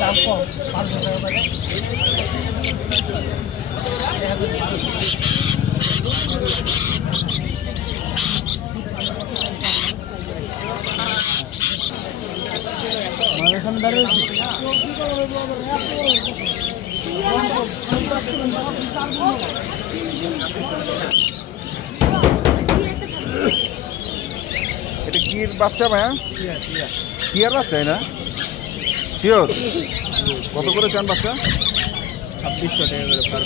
দাম কম 500 টাকা বাজার এটা কির বাচ্চা ভাইয়া কিয়ার বাচ্চা না শিওর কত করে চান বাচ্চা 2600 টাকা করে পার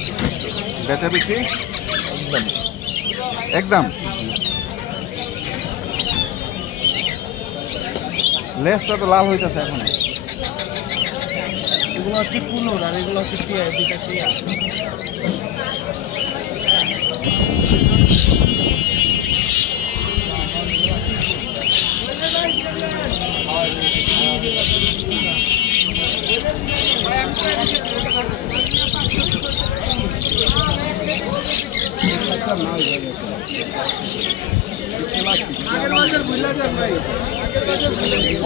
বেচা বিক্রি একদম লেসটা তো লাল হইতেছে এখন এগুলো হচ্ছে কুনুর আর এগুলো হচ্ছে টিয়া দুইটা টিয়া আগের বছর ভুলে যান ভাই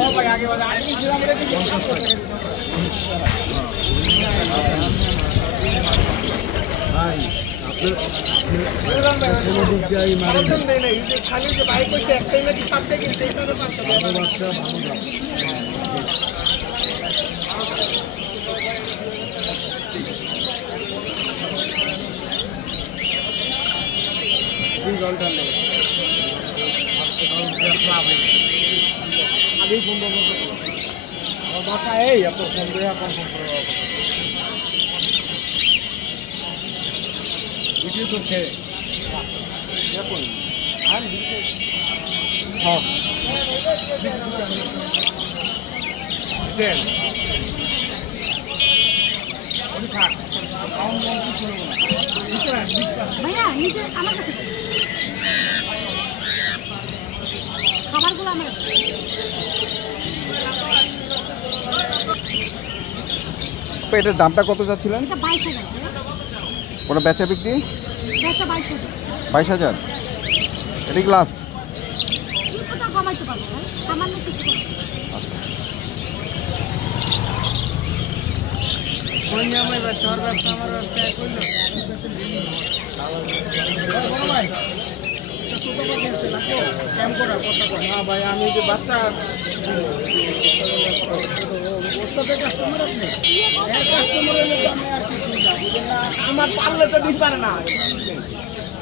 ও ভাই আগে বলে আগে ছিল আমরা কি ভাই খালি যে বাইক হচ্ছে একটাই নাকি সাতটা কিনতে এখানে 500 টাকা বাচ্চা ঘন্টা নেই আগেই ফোন দেবো আমার বাসায় এই এত ফোন দিয়ে এখন ফোন করবো ভিডিও করছে দেখুন আর হ্যাঁ ভাইয়া নিজে আমার কাছে খাবারগুলো আমার এটার দামটা কত চাচ্ছিলেন এটা 22,000 ওটা বেচা বিক্রি বেচা 22,000 22,000 এটা কি লাস্ট কিছুটা কমাইতে পারবো ভাই সামান্য কিছু ভাই আমি যে বাচ্চা আমার পারলে তো ডিম পারে না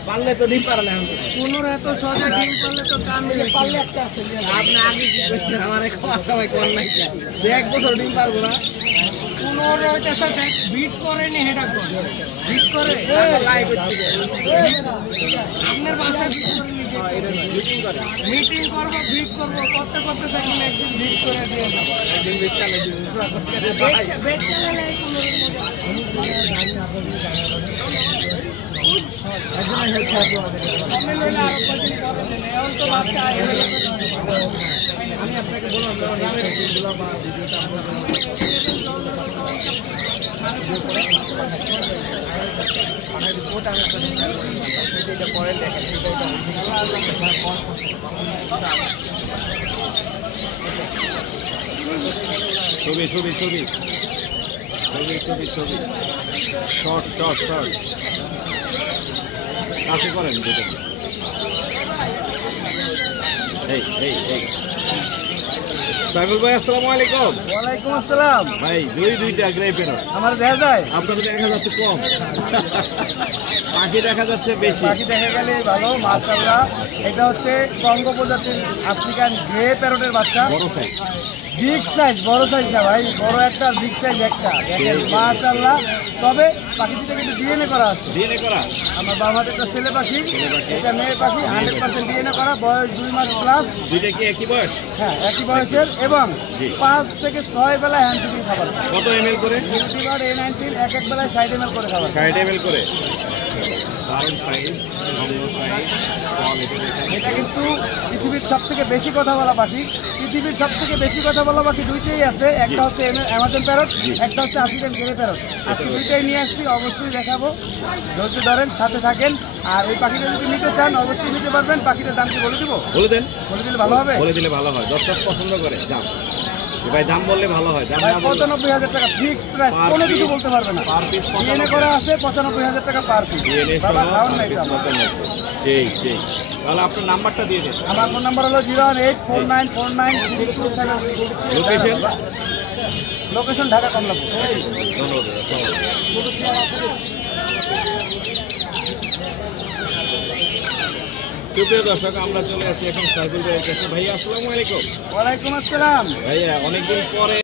পারলে তো ডিম পারে না পুনর এত সহজে ডিম পারলে তো কাম পারলে একটা আছে আপনি আগে কি করছেন আমার খাওয়া সবাই কোন নাই এক বছর ডিম পারবো না পুনর বিট করেনি হেডা বিট করে লাইভ হচ্ছে আপনার বাসায় মিটিং করবো ভিট করবো করতে করতে দেখুন একদিন ভিট করে দিয়ে একদিন ভিট চালাই আমি আপনাকে বললাম পরে দেখেন ছবি ছবি ছবি ছবি ছবি ছবি শর্ট শর্ট শর্ট কাছে করেন দুটো এই এই এই সাইফুল ভাই আসসালামু আলাইকুম ওয়ালাইকুম আসসালাম ভাই দুইটা গ্রে প্যারট আমার দেখা যায় আপনাদের দেখা যাচ্ছে কম পাখি দেখা যাচ্ছে বেশি পাখি দেখা গেলে ভালো মাশাআল্লাহ এটা হচ্ছে কঙ্গো প্রজাতির আফ্রিকান গ্রে প্যারটের বাচ্চা বড় সাইজ বিগ সাইজ বড় সাইজ না ভাই বড় একটা বিগ সাইজ একটা দেখেন মাশাআল্লাহ তবে পাখিটিতে কিন্তু ডিএনএ করা আছে ডিএনএ করা আমার বাবার একটা ছেলে পাখি এটা মেয়ে পাখি 100% ডিএনএ করা বয়স 2 মাস প্লাস দুইটা কি একই বয়স হ্যাঁ একই বয়সের এবং 5 থেকে 6 বেলা হ্যান্ড ফিডিং খাবার কত এমএল করে মিল্টিবার A19 এক বেলায় 60 ml করে খাবার 60 ml করে দারুণ সাইজ এটা কিন্তু পৃথিবীর সব থেকে বেশি কথা বলা পাখি। পৃথিবীর সব থেকে বেশি কথা বলা পাখি দুইটাই আছে, একটা হচ্ছে অ্যামাজন প্যারট, একটা হচ্ছে আফ্রিকান গ্রে প্যারট। আজকে দুইটাই নিয়ে আসছি, অবশ্যই দেখাবো, ধৈর্য ধরেন, সাথে থাকেন। আর এই পাখিটা যদি নিতে চান অবশ্যই নিতে পারবেন। পাখিটার দাম কি বলে দিব? বলে দেন, বলে দিলে ভালো হবে। বলে দিলে ভালো হয়, দর্শক পছন্দ করে। দাম ভাই, দাম বললে ভালো হয়। দাম ভাই না বললে 95,000 টাকা ফিক্সড প্রাইস, Per কোনো কিছু piece- বলতে পারবে না। পার পিস ডিএনএ করা আছে 95,000 টাকা পার পিস। ডিএনএ বাবা সহ খাওয়ান পার নাই পিস তো আমার। 95। ঠিক ঠিক, তাহলে আপনার নাম্বারটা দিয়ে দেন। আমার ফোন নাম্বার হলো 01849496277। লোকেশন? লোকেশন ঢাকা কমলাপুর। ধন্যবাদ দাদা। সুপ্রিয় দর্শক, আমরা চলে আসি এখন সাইফুল ভাইয়ের কাছে। ভাইয়া আসসালামু আলাইকুম। ওয়ালাইকুম আসসালাম। ভাইয়া অনেকদিন পরে